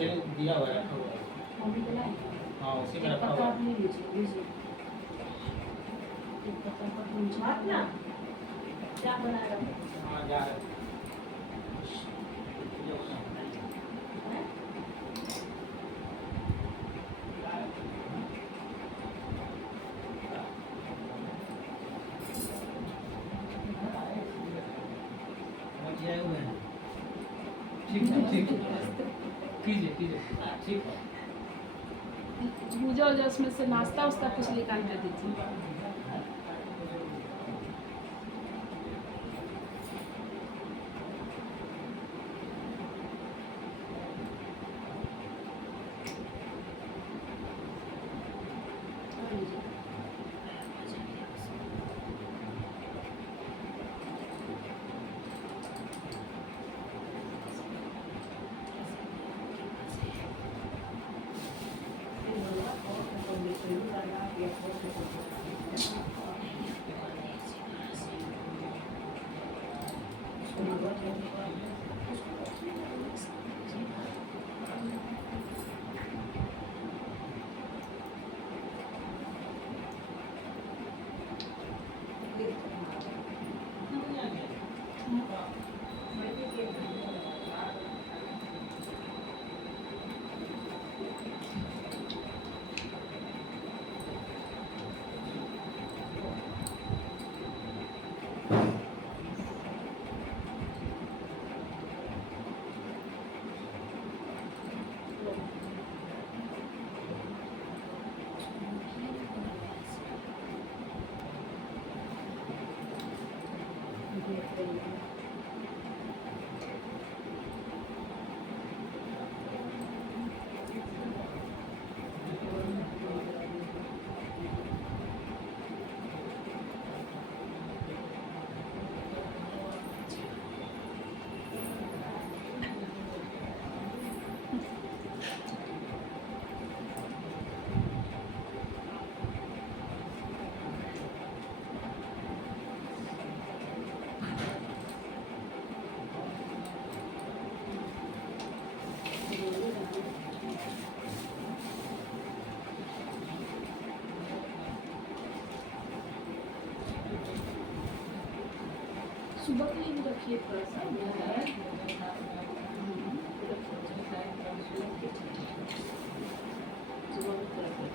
से दिया हुआ है, रखा हुआ है। अभी तो लाए हाँ उसी में एक रखा पत्ता हुआ आप है। ले लीजिए एक पत्ता का फूल बात ना क्या बना रहा हूँ हाँ जा रहे हैं। ठीक है ठीक है कीजिए कीजिए ठीक है। भूजा वूजा उसमें से नाश्ता उसका कुछ निकाल कर दीजिए। सुबह के लिए भी रखिए थोड़ा सा सुबह में थोड़ा सा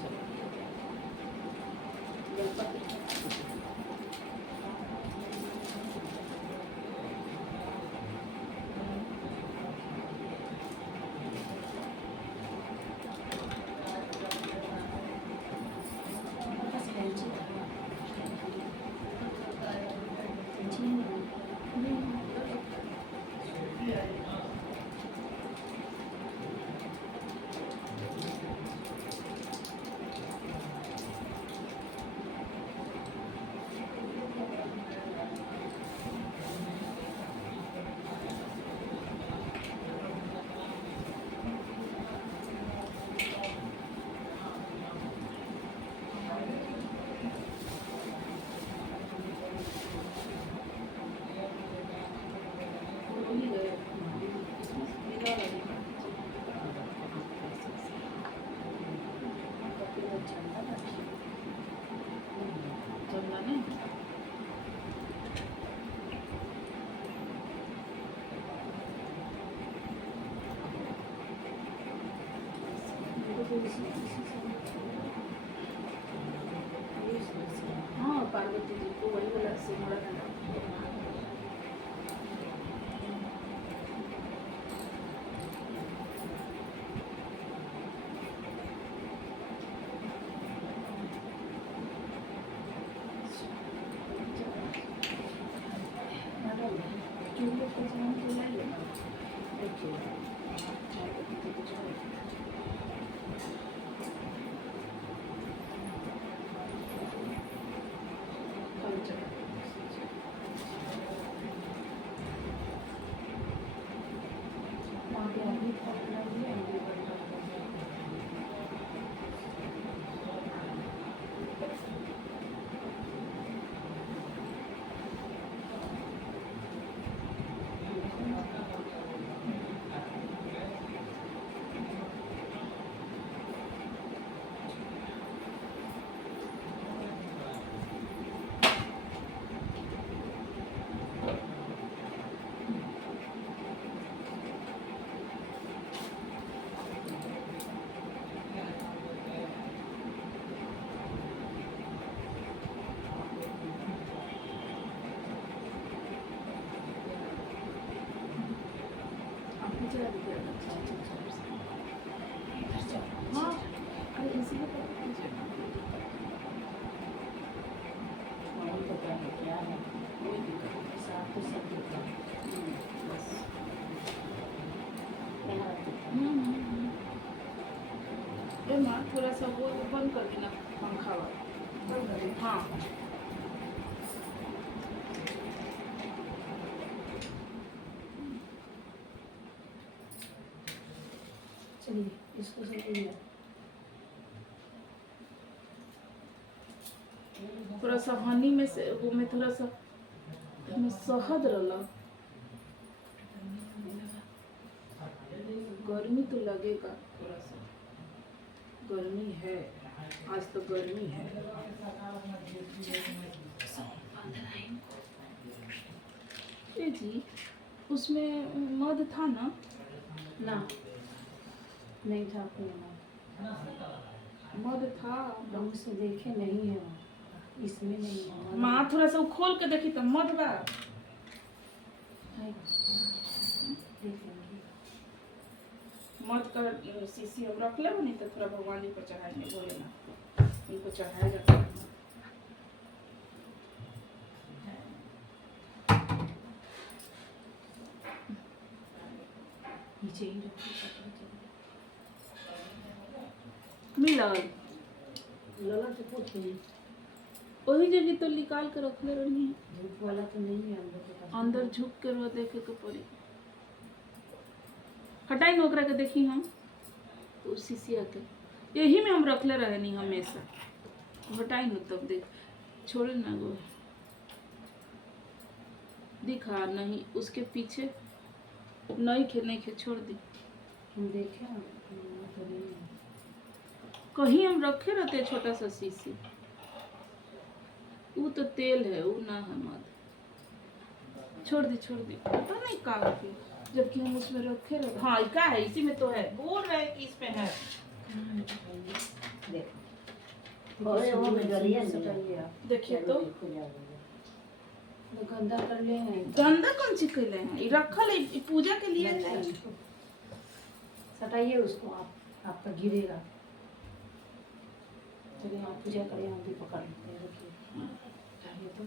हाँ पार्वती जी को वही वाला सिंगड़ा का चला दीजिए। हाँ, अरे इसी को पकड़ लीजिए। मालूम पता है क्या है, कोई दिक्कत नहीं। साफ तो सब दिखता है। बस। यहाँ रख देता हूँ। ए माँ, थोड़ा सा वो बंद कर देना पंखा वाला। बंद कर दूँ? हाँ। चलिए इसको चलिए। थोड़ा सा हनी में से वो में थोड़ा सा में शहद रला। गर्मी तो लगेगा थोड़ा सा, गर्मी है, आज तो गर्मी है। ए जी, उसमें मध था ना? ना, नहीं था अपने वहाँ। मध था। ढंग से देखे नहीं है वहाँ, इसमें नहीं है। माँ थोड़ा सा वो खोल के देखी तो मध बा। है। देख लेंगे। मध का शीशी हम रख ले, नहीं तो थोड़ा भगवान जी को चढ़ाएंगे, भोलेनाथ इनको चढ़ाया जाता है। नीचे ही रखो। मिलल लगा तो कुछ नहीं, वही जगह तो निकाल के रखले रही। धूप वाला तो नहीं है अंदर के पास। अंदर झुक के रो देखे के पड़ी। हटाई नोकरा के देखी हम तो शीशिया के यही में हम रखले रहे नहीं हमेशा। हटाई नो तब देख, छोड़े ना वो दिखा नहीं उसके पीछे नहीं खे छोड़ दी। हम देखे ना, तो नहीं है। कहीं हम रखे रहते छोटा सा शीशी, वो तो तेल है, वो ना है मत। छोड़ दी पता नहीं का होती, जबकि हम उसमें रखे रहते। हाँ क्या है, इसी में तो है, बोल रहे हैं कि इसमें है। देखो वो में डलिया नहीं है। देखिए तो गंदा कर ले हैं। गंदा कौन सी कैले हैं, ये रखल है, ये पूजा के लिए है। सटाइए उसको, आप आपका गिरेगा। चलिए आप पूजा करें, हम भी पकड़ लेते हैं। देखिए चाहिए तो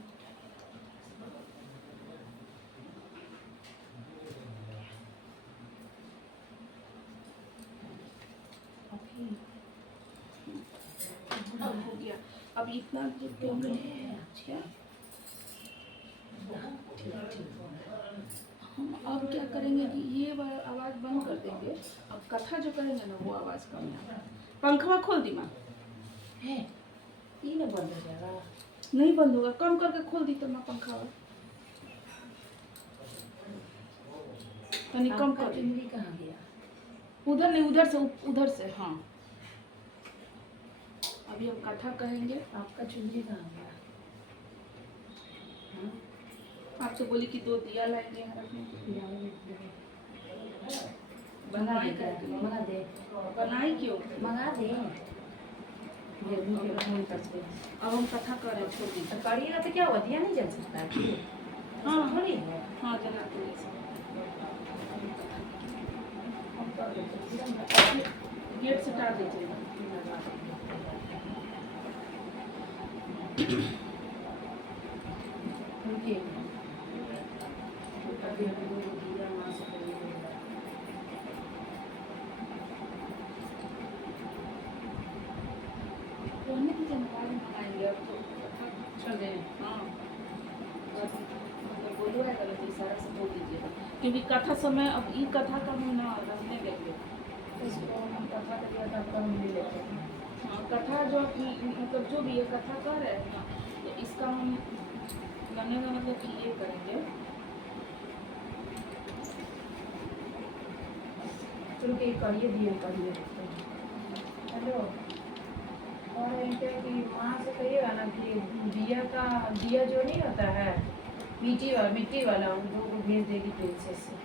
अब हो गया, अब इतना जो कैमरे अच्छा हम अब क्या करेंगे कि ये आवाज़ बंद कर देंगे। अब कथा जो करेंगे ना वो आवाज़ कम है। पंखा खोल दी माँ। है, ये ना बंद हो जाएगा। नहीं बंद होगा, कम करके खोल दी तो माँ पंखा तनी कम आपका कर दी। चुनरी कहाँ गया? उधर नहीं, उधर से हाँ। अभी हम कथा कहेंगे। आपका चुनरी कहाँ गया? हाँ? आपसे बोली कि 2 दिया लाएंगे यहाँ रखने के लिए। मंगा दे, मंगा दे, बनाई क्यों? मंगा दे। जल्दी के फोन करते हैं। अब हम कथा कर रहे हैं, छोड़ दी। तो करिएगा तो क्या हुआ, दिया नहीं जल सकता है? हाँ थोड़ी है। हाँ जना के लिए गेट से टार दीजिएगा। उनके अभी हम लोग दिया माँ से करेंगे। कहने की जानकारी मंगाएंगे अब तो कथा। चल दे। हाँ बस अगर बोलो है गलत इशारा से बोल दीजिएगा, क्योंकि कथा समय अब ये कथा का हम ना रहने देंगे। इसको हम कथा का दिया था, आपका हम ले लेते हैं। हाँ, कथा जो मतलब जो भी ये कथा कर रहे हैं ना, तो इसका हम करने का मतलब कि ये करेंगे। चलो कि करिए दिए करिए। हेलो, और इनके कि माँ से कहिएगा ना कि दिया जो नहीं होता है मिट्टी वाला उन लोगों को भेज देगी प्रिंसेस से।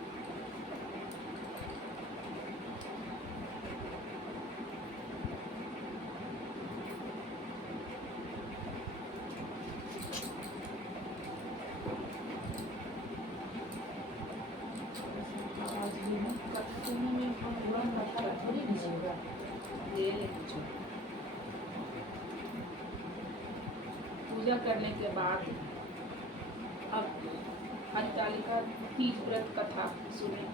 आवाज भी है, कथा पूजा करने के बाद अब हरितालिका तीज व्रत कथा सुने।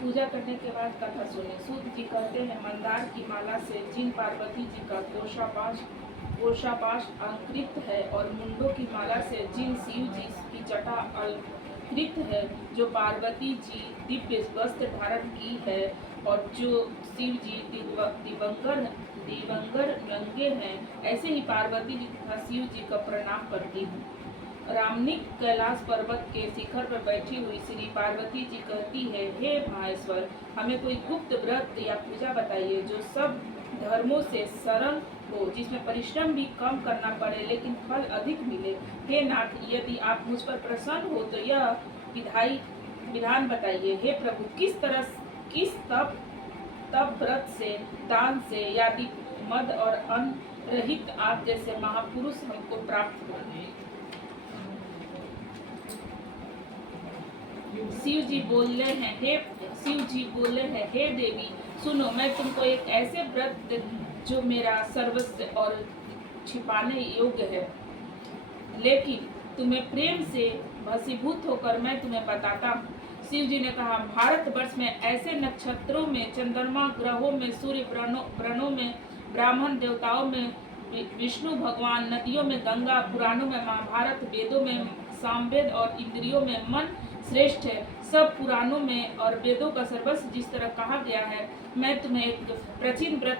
पूजा करने के बाद कथा सुने। सूत जी कहते हैं, मंदार की माला से जिन पार्वती जी का कोषापाश अलंकृत है और मुंडों की माला से जिन शिव जी की जटा अलंकृत है, जो पार्वती जी दिव्य वस्त्र धारण की है और जो शिव जी दिवंगर नंगे हैं, ऐसे ही पार्वती जी तथा शिव जी का प्रणाम करती हूँ। रामनिक कैलाश पर्वत के शिखर पर बैठी हुई श्री पार्वती जी कहती है, हे महेश्वर, हमें कोई गुप्त व्रत या पूजा बताइए जो सब धर्मों से सरल हो, जिसमें परिश्रम भी कम करना पड़े लेकिन फल अधिक मिले। हे नाथ, यदि आप मुझ पर प्रसन्न हो तो यह विधान बताइए। हे प्रभु, किस तप व्रत से, दान से, यदि मद और अन्न रहित आप जैसे महापुरुष हमको प्राप्त हो। शिव जी बोले हैं, हे देवी सुनो, मैं तुमको एक ऐसे व्रत जो मेरा सर्वस्व और छिपाने योग्य है, लेकिन तुम्हें प्रेम से भसीभूत होकर मैं तुम्हें बताता हूँ। शिव जी ने कहा, भारतवर्ष में ऐसे नक्षत्रों में, चंद्रमा, ग्रहों में, सूर्य, व्रणों में, ब्राह्मण, देवताओं में विष्णु भगवान, नदियों में गंगा, पुराणों में महाभारत, वेदों में सामवेद और इंद्रियों में मन श्रेष्ठ है। सब पुराणों में और वेदों का सर्वस्व जिस तरह कहा गया है, मैं तुम्हें एक प्राचीन व्रत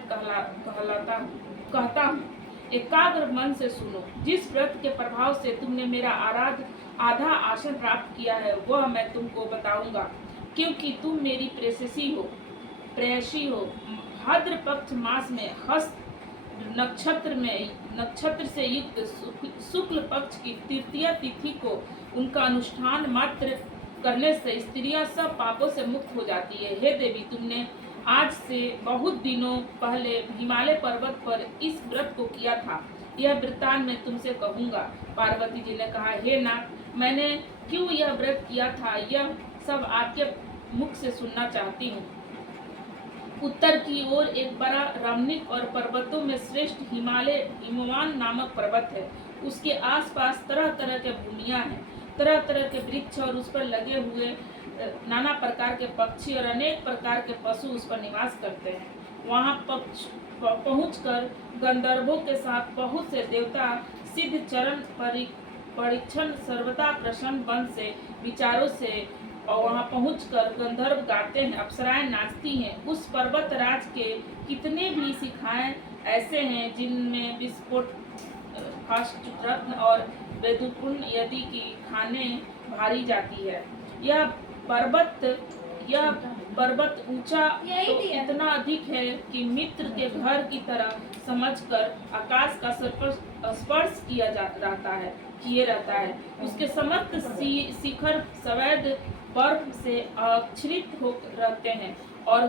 कहता हूँ। एकाग्र मन से सुनो। जिस व्रत के प्रभाव से तुमने मेरा आधा आसन प्राप्त किया है, वह मैं तुमको बताऊंगा, क्योंकि तुम मेरी प्रेयसी हो। भाद्र पक्ष मास में हस्त नक्षत्र से युक्त शुक्ल पक्ष की तृतीया तिथि को उनका अनुष्ठान मात्र करने से स्त्रियां सब पापों से मुक्त हो जाती है। हे देवी, तुमने आज से बहुत दिनों पहले हिमालय पर्वत पर इस व्रत को किया था, यह वृत्तांत मैं तुमसे कहूँगा। पार्वती जी ने कहा, हे नाथ, मैंने क्यों यह व्रत किया था, यह सब आपके मुख से सुनना चाहती हूँ। उत्तर की ओर एक बड़ा रमणीक और पर्वतों में श्रेष्ठ हिमवान नामक पर्वत है। उसके आसपास तरह तरह के भूमियां हैं, तरह तरह के वृक्ष और उस पर लगे हुए नाना प्रकार के पक्षी और अनेक प्रकार के पशु उस पर निवास करते हैं। वहां पहुंचकर गंधर्वों के साथ बहुत से देवता सिद्ध चरण परीक्षण सर्वदा प्रसन्न मन से विचारों से, और वहां पहुंचकर गंधर्व गाते हैं, अप्सराएं नाचती हैं। उस पर्वत राज के कितने भी शिखाएं ऐसे हैं जिनमें विस्फोट, रत्न और वेदुपूर्ण यदि की खाने भारी जाती है। यह पर्वत ऊंचा तो इतना अधिक है कि मित्र के घर की तरह समझकर आकाश का स्पर्श किए रहता है। उसके समस्त शिखर सफेद बर्फ से आच्छादित हो रहते हैं और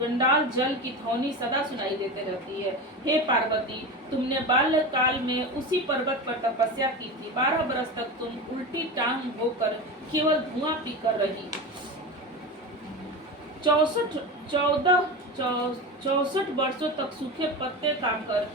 गंडाल जल की ध्वनि सदा सुनाई देते रहती है। हे पार्वती, तुमने बाल्यकाल में उसी पर्वत पर तपस्या की थी। 12 वर्ष तक तुम उल्टी टांग होकर केवल धुआं पीकर रही। 64 वर्षों तक सूखे पत्ते काटकर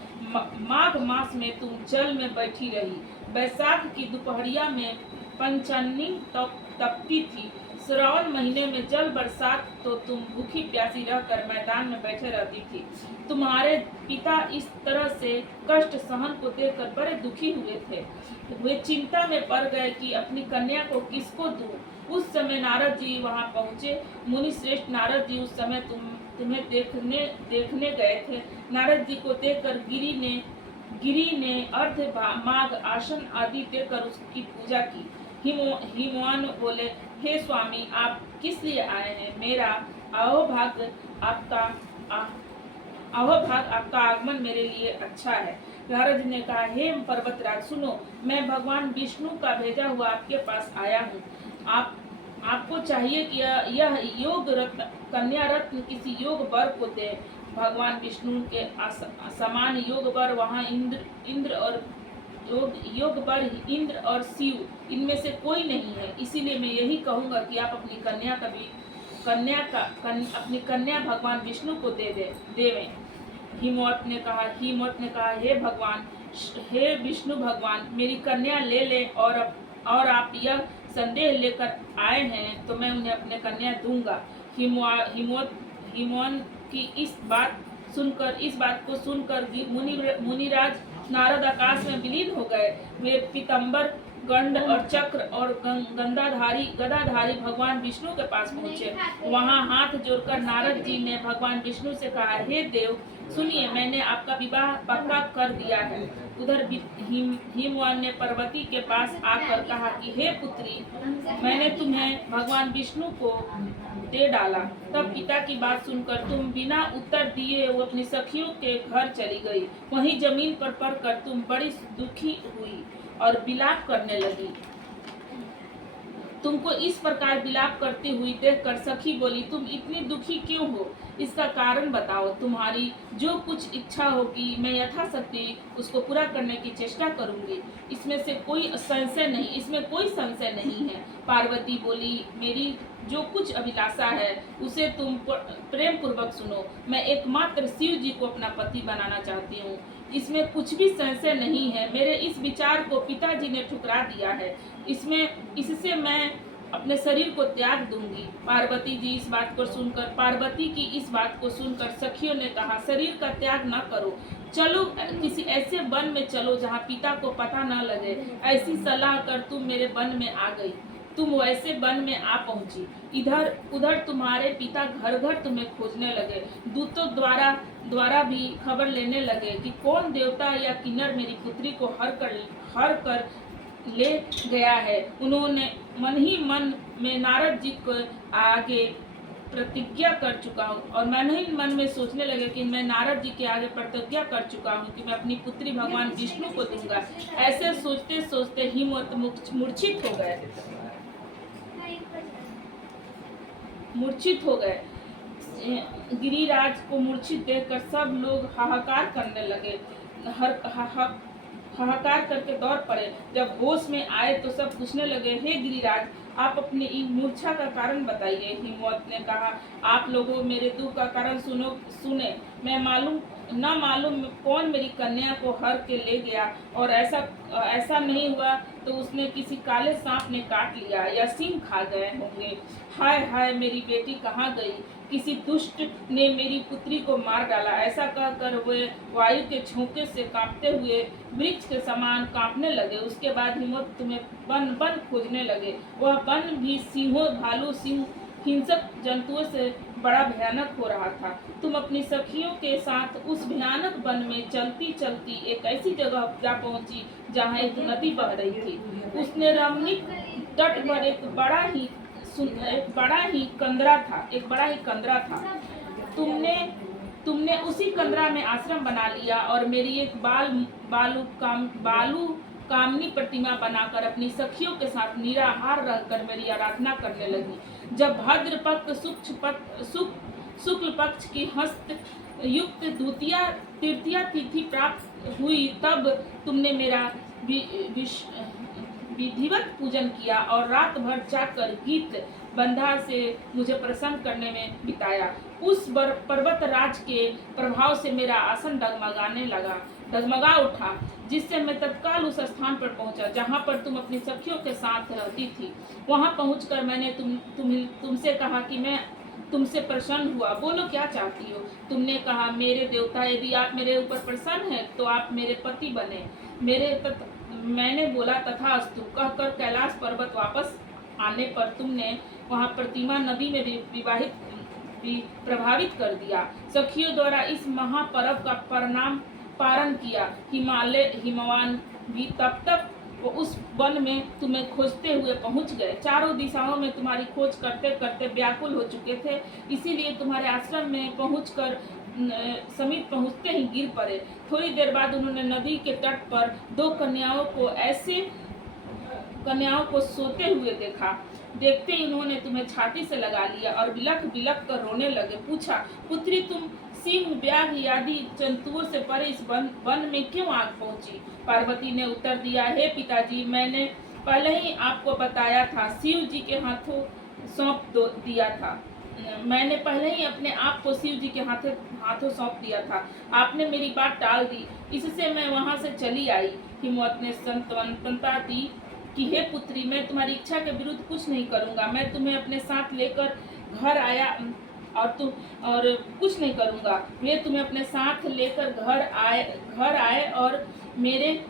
माघ मास में तुम जल में बैठी रही। बैसाख की दोपहरिया में पंचन्नी तपती थी। श्रावण महीने में जल बरसात तो तुम भूखी प्यासी रहकर मैदान में बैठे रहती थी। तुम्हारे पिता इस तरह से कष्ट सहन को देखकर बड़े दुखी हुए थे। वे चिंता में पड़ गए कि अपनी कन्या को किसको दूं। उस समय नारद जी वहां पहुंचे। मुनि श्रेष्ठ नारद जी उस समय तुम्हें देखने गए थे। नारद जी को देखकर गिरी ने अर्ध माघ आसन आदि देकर उसकी पूजा की। हिमवान बोले, हे स्वामी, आप किस लिए आए हैं? मेरा अहोभाग आपका आगमन मेरे लिए अच्छा है। नारद ने कहा, हे पर्वतराज सुनो, मैं भगवान विष्णु का भेजा हुआ आपके पास आया हूँ। आपको चाहिए कि यह योग रत्न, कन्या रत्न किसी योग वर को दे। भगवान विष्णु के समान योग वर वहाँ इंद्र और शिव, इनमें से कोई नहीं है। इसीलिए मैं यही कहूँगा कि आप अपनी कन्या भगवान विष्णु को देवें। हिमवत ने कहा, हे विष्णु भगवान, मेरी कन्या ले ले, और आप यह संदेह लेकर आए हैं तो मैं उन्हें अपने कन्या दूंगा। हिमवन की इस बात को सुनकर मुनिराज नारद आकाश में विलीन हो गए। वे पीतंबर, गंड और चक्र और गदाधारी भगवान विष्णु के पास पहुँचे। वहाँ हाथ जोड़कर नारद जी ने भगवान विष्णु से कहा, हे देव, सुनिए, मैंने आपका विवाह पक्का कर दिया है। उधर हिमवान ने पार्वती के पास आकर कहा कि हे पुत्री, मैंने तुम्हें भगवान विष्णु को दे डाला। तब पिता की बात सुनकर तुम बिना उत्तर दिए वो अपनी सखियों के घर चली गई। वहीं जमीन पर पड़कर तुम बड़ी दुखी हुई और विलाप करने लगी। तुमको इस प्रकार विलाप करती हुई देखकर सखी बोली, तुम इतनी दुखी क्यों हो? इसका कारण बताओ। तुम्हारी जो कुछ इच्छा होगी मैं यथाशक्ति उसको पूरा करने की चेष्टा करूंगी। इसमें कोई संशय नहीं है। पार्वती बोली, मेरी जो कुछ अभिलाषा है उसे तुम प्रेम पूर्वक सुनो। मैं एकमात्र शिव जी को अपना पति बनाना चाहती हूँ। इसमें कुछ भी संशय नहीं है। मेरे इस विचार को पिताजी ने ठुकरा दिया है। इससे मैं अपने शरीर को त्याग दूंगी। पार्वती की इस बात को सुनकर सखियों ने कहा, शरीर का त्याग न करो, चलो किसी ऐसे वन में चलो जहाँ पिता को पता न लगे। ऐसी सलाह कर तुम मेरे वन में आ गई। तुम वैसे वन में आ पहुंची। इधर उधर तुम्हारे पिता घर घर तुम्हें खोजने लगे। दूतों द्वारा भी खबर लेने लगे कि कौन देवता या किन्नर मेरी पुत्री को हर कर ले गया है। उन्होंने मन ही मन में नारद जी को आगे प्रतिज्ञा कर चुका हूँ, और मन ही मन में सोचने लगे कि मैं नारद जी के आगे प्रतिज्ञा कर चुका हूँ कि मैं अपनी पुत्री भगवान विष्णु को दूंगा। ऐसे सोचते सोचते हिमवत मूर्छित हो गए। गिरिराज को मूर्छित देखकर सब लोग हाहाकार करने लगे। हाहाकार करके दौड़ पड़े। जब होश में आए तो सब पूछने लगे, हे गिरिराज, आप अपनी मूर्छा का कारण बताइए। हिमवत ने कहा, आप लोगों मेरे दुख का कारण सुने। मैं मालूम कौन मेरी कन्या को हर के ले गया, और ऐसा नहीं हुआ तो उसने किसी काले सांप ने काट लिया या सिंह खा गए होंगे। हाय हाय, मेरी बेटी कहाँ गई? किसी दुष्ट ने मेरी पुत्री को मार डाला। ऐसा कहकर वे वायु के झोंके से कांपते हुए वृक्ष के समान कांपने लगे। उसके बाद हिम्मत तुम्हें वन खोजने लगे। वह वन भी सिंहों, भालू, हिंसक जंतुओं से बड़ा भयानक हो रहा था। तुम अपनी सखियों के साथ उस भयानक वन में चलती चलती एक ऐसी जगह जा पहुंची जहाँ एक नदी बह रही थी। उसने रमणीक तट पर एक बड़ा ही कंदरा था। तुमने उसी कंदरा में आश्रम बना लिया और मेरी एक बालू कामनी प्रतिमा बनाकर अपनी सखियों के साथ निराहार रहकर मेरी आराधना करने लगी। जब भाद्र पक्ष शुक्ल पक्ष की हस्त युक्त तृतीया तिथि प्राप्त हुई, तब तुमने मेरा विधिवत पूजन किया और रात भर जाकर गीत बंधा से मुझे प्रसन्न करने में बिताया। उस पर्वत राज के प्रभाव से मेरा आसन डगमगा उठा, जिससे मैं तत्काल उस स्थान पर पहुंचा जहां पर तुम अपनी सखियों के साथ रहती थी। वहां पहुंचकर मैंने तुमसे कहा कि मैं तुमसे प्रसन्न हुआ, बोलो क्या चाहती हो। तुमने कहा, मेरे देवता, यदि आप मेरे ऊपर प्रसन्न हैं तो आप मेरे पति बने। मैंने बोला, तथास्तु कहकर कैलाश पर्वत वापस आने पर तुमने वहां प्रतिमा नदी में प्रभावित कर दिया। सखियों द्वारा इस महापर्व का पारण किया। हिमवान भी तब वो उस वन में तुम्हें खोजते हुए पहुंच गए। चारों दिशाओं में तुम्हारी खोज करते करते व्याकुल हो चुके थे, इसीलिए तुम्हारे आश्रम में पहुंचकर समीप पहुंचते ही गिर पड़े। थोड़ी देर बाद उन्होंने नदी के तट पर दो कन्याओं को सोते हुए देखा। देखते ही उन्होंने तुम्हें छाती से लगा लिया और बिलख कर रोने लगे। पूछा, पुत्री, तुम सिंह, व्याघ आदि जंतुओं से परे इस वन में क्यों आ पहुंची? पार्वती ने उत्तर दिया, हे पिताजी, मैंने पहले ही आपको बताया था, शिव जी के हाथों सौंप दिया था। मैंने पहले ही अपने आप को शिव जी के हाथों सौंप दिया था। आपने मेरी बात टाल दी, इससे मैं वहां से चली आई। हिम्मत ने सांत्वना दी कि हे पुत्री, मैं तुम्हारी इच्छा के विरुद्ध कुछ नहीं करूंगा। मैं तुम्हें अपने साथ लेकर घर आया और कुछ नहीं करूंगा। वे तुम्हें अपने साथ लेकर घर आए और मेरे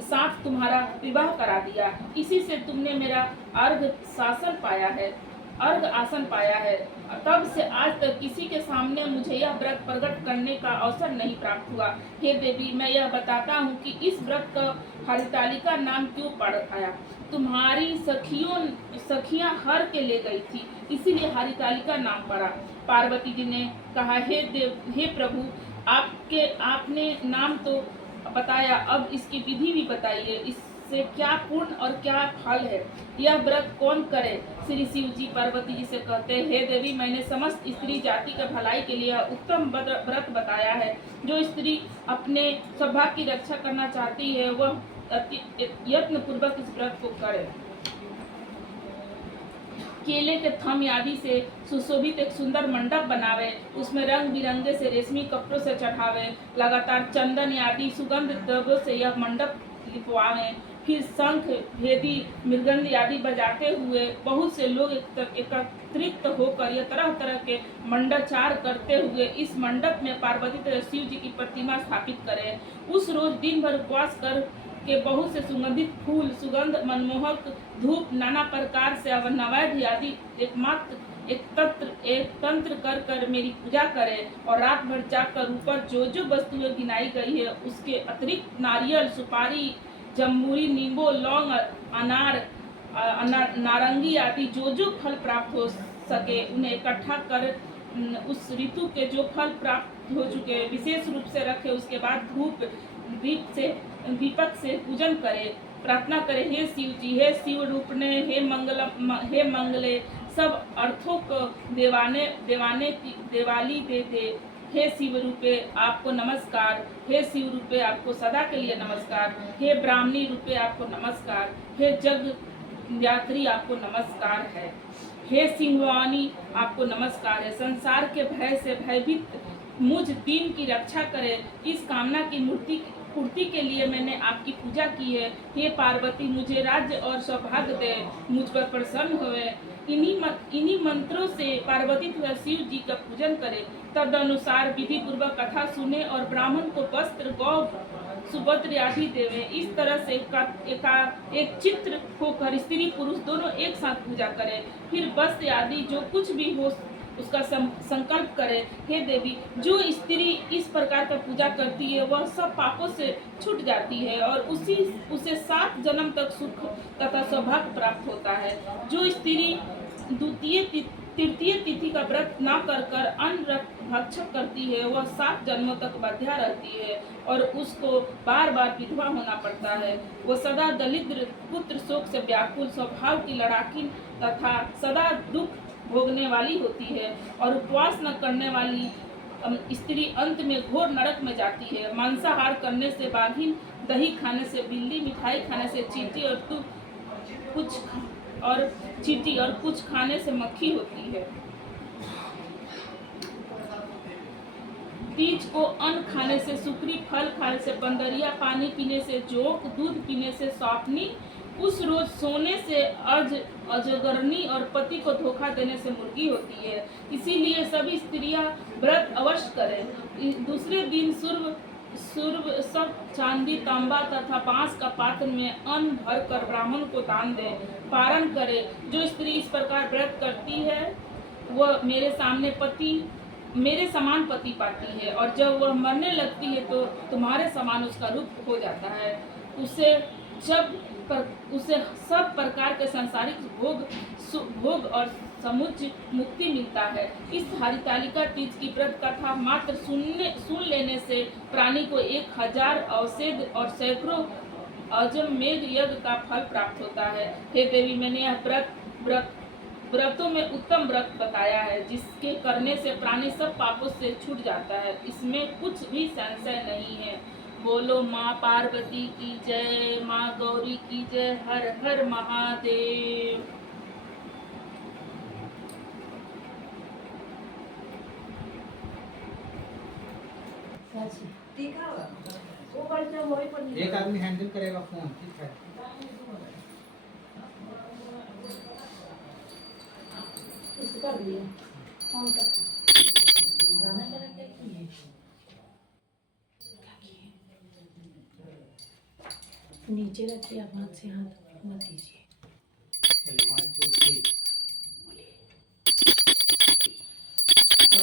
साथ तुम्हारा विवाह करा दिया। इसी से तुमने मेरा अर्घ आसन पाया है। तब से आज तक किसी के सामने मुझे यह व्रत प्रकट करने का अवसर नहीं प्राप्त हुआ। हे देवी, मैं यह बताता हूँ कि इस व्रत का हरितालिका नाम क्यों पड़ आया। तुम्हारी सखियां हर के ले गई थी, इसीलिए हरितालिका नाम पड़ा। पार्वती जी ने कहा, हे प्रभु, आपने नाम तो बताया, अब इसकी विधि भी बताइए। इससे क्या पुण्य और क्या फल है? यह व्रत कौन करे? श्री शिव जी पार्वती जी से कहते हैं, हे देवी, मैंने समस्त स्त्री जाति के भलाई के लिए उत्तम व्रत बताया है। जो स्त्री अपने सौभाग्य की रक्षा करना चाहती है वह यत्न पूर्वक इस व्रत को करे। केले के थम आदि से सुशोभित एक सुंदर मंडप बनावे, उसमें रंग बिरंगे से रेशमी कपड़ों से चढ़ावे, लगातार चंदन आदि सुगंध द्रव्यों से यह मंडप लिपवावे। फिर शंख, भेदी, मृदंग आदि बजाते हुए बहुत से लोग एकत्रित होकर यह तरह तरह के मंडोच्चार करते हुए इस मंडप में पार्वती तथा शिव जी की प्रतिमा स्थापित करें। उस रोज दिन भर उपवास कर के बहुत से सुगंधित फूल, सुगंध मनमोहक धूप, नाना प्रकार से नैवेद्य आदि एक तंत्र कर मेरी पूजा करें और रात भर जाकर ऊपर जो वस्तुएं गिनाई गई है उसके अतिरिक्त नारियल, सुपारी, जम्बूरी, नींबू, लौंग, अनार, नारंगी आदि जो फल प्राप्त हो सके उन्हें इकट्ठा कर उस ऋतु के जो फल प्राप्त हो चुके विशेष रूप से रखे। उसके बाद दीपक से पूजन करे, प्रार्थना करे, हे शिव जी, हे शिव रूपने, हे मंगले, सब अर्थों को देवाली दे। हे शिव रूपे आपको नमस्कार, हे शिव रूपे आपको सदा के लिए नमस्कार, हे ब्राह्मणी रूपे आपको नमस्कार, हे जग यात्री आपको नमस्कार है, हे सिंहवानी आपको नमस्कार है। संसार के भय से भयभीत मुझ दीन की रक्षा करे, इस कामना की पूर्ति के लिए मैंने आपकी पूजा की है। हे पार्वती, मुझे राज्य और सौभाग्य दे, मुझ पर प्रसन्न होवे। इन्हीं मंत्रों से पार्वती तथा शिव जी का पूजन करें। तद अनुसार विधि पूर्वक कथा सुने और ब्राह्मण को वस्त्र, गौ, सुभद्र आदि देवे। इस तरह से एक चित्र होकर स्त्री पुरुष दोनों एक साथ पूजा करें। फिर वस्त्र आदि जो कुछ भी हो उसका संकल्प करे। हे देवी, जो स्त्री इस प्रकार का पूजा करती है वह सब पापों से छूट जाती है और उसे 7 जन्म तक सुख तथा सौभाग्य प्राप्त होता है। जो स्त्री तृतीय तिथि का व्रत न कर अन्न भक्षक करती है वह 7 जन्मों तक बंध्या रहती है और उसको बार बार विधवा होना पड़ता है। वो सदा दरिद्र, पुत्र शोक से व्याकुल, स्वभाव की लड़ाकी तथा सदा दुख भोगने वाली होती है और उपवास न करने वाली स्त्री अंत में घोर नरक में जाती है। मांसाहार करने से बाघिन, दही खाने से बिल्ली, मिठाई खाने से चींटी और कुछ खाने से मक्खी होती है। तीज को अन्न खाने से सुकरी, फल खाने से बंदरिया, पानी पीने से जोक, दूध पीने से सौपनी, उस रोज सोने से अजगरनी और पति को धोखा देने से मुर्गी होती है। इसीलिए सभी स्त्रियां व्रत अवश्य करें। दूसरे दिन सब चांदी, तांबा तथा बांस का पात्र में अन्न भर कर ब्राह्मण को दान दे, पारण करे। जो स्त्री इस प्रकार व्रत करती है वह मेरे समान पति पाती है और जब वह मरने लगती है तो तुम्हारे समान उसका रूप हो जाता है। उसे सब प्रकार के सांसारिक भोग और समुच्चय मुक्ति मिलता है। इस हरितालिका तीज की व्रत कथा मात्र सुन लेने से प्राणी को 1000 अवसेद और सैकड़ों अजमेध यज्ञ का फल प्राप्त होता है। हे देवी, मैंने यह व्रतों में उत्तम व्रत बताया है जिसके करने से प्राणी सब पापों से छूट जाता है। इसमें कुछ भी संशय नहीं है। बोलो माँ पार्वती की जय, माँ गौरी की जय। हर हर महादेव। क्या चीज? तीखा होगा। वो करते वही पर एक आदमी हैंडल करेगा फोन, ठीक है। इसे कर दिया ऑन कर गाना करा क्या किए नीचे रखिए आप हाथ से हाथ मत दीजिए चलिए 1 2 3।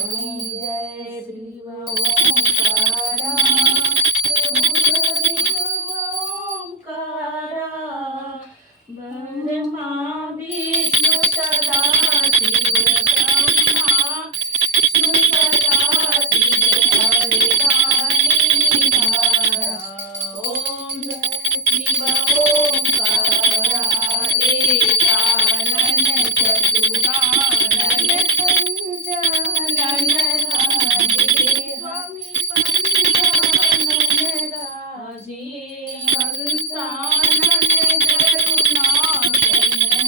ओम जय शिव ओंकारा ओंकारा ब्रह्मा विष्णु सदा शिव ब्रह्मा विष्णु सदा शिव हरिधानी धारा ओम जय शिव ओंकारा एकानन चतुरानन पंचानन राजे स्वामी पंचानन राजे हंसानन गरुणासन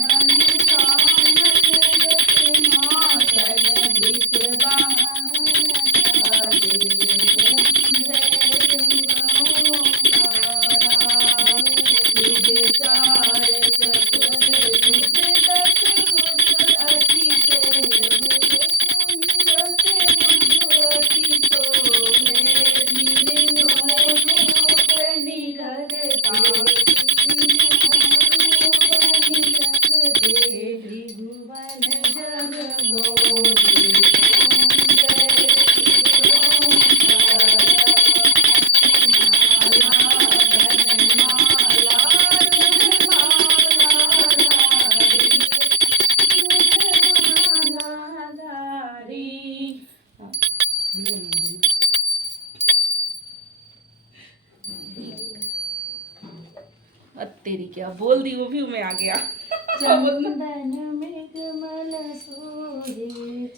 हंसानन गरुणासन विश्वानन राजे जय चार चतुर्भुज दस भुज अति तेरी क्या बोल दी, वो भी मैं आ गया। चंदन मेघमल सोहे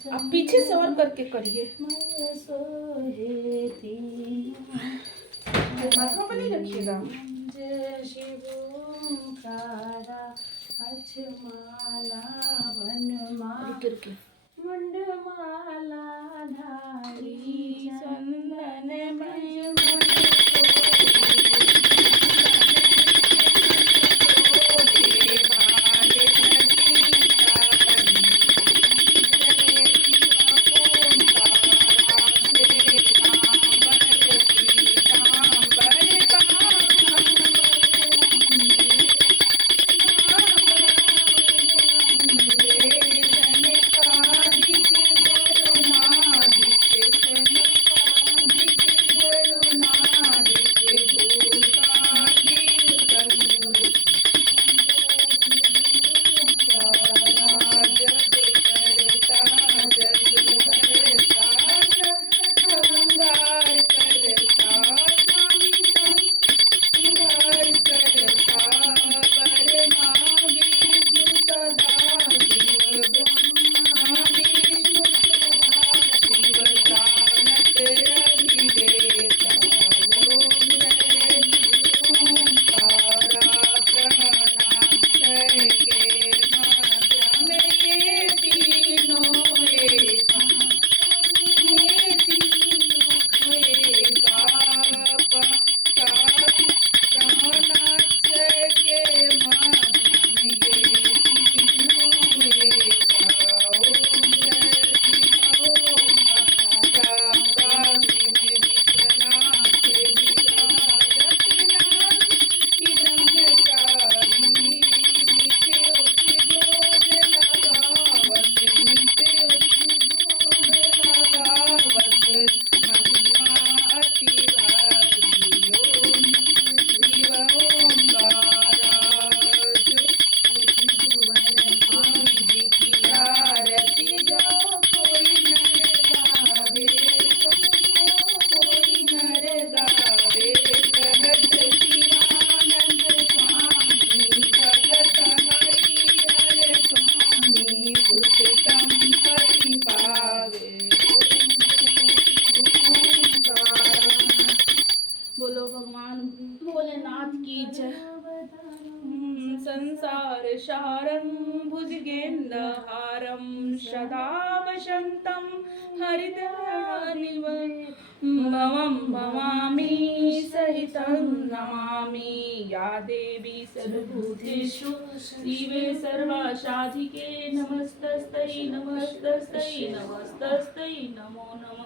अब पीछे से और करके करिए। मल सोहे माथा पर नहीं रखिएगा। जय शिव ओंकारा अक्षमाला वनमाला रुके मुंडमाला धारी चंदन मय बोलो भगवान भोलेनाथ की जय। संसार सारं भुजगेन्द्रहारं सदा वसन्तं हृदयानिव भवं भवामि सहितं नमामि या देवी सर्वभूतेषु दिवे सर्वसाधिके नमस्तस्यै नमस्तस्यै नमस्तस्यै नमो नमः।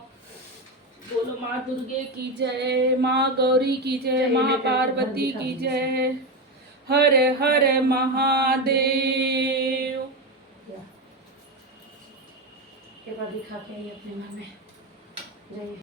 बोलो माँ दुर्गे की जय, माँ गौरी की जय, माँ पार्वती की जय। हर हर महादेव। एक बार दिखा के आइए अपने घर में जाइए।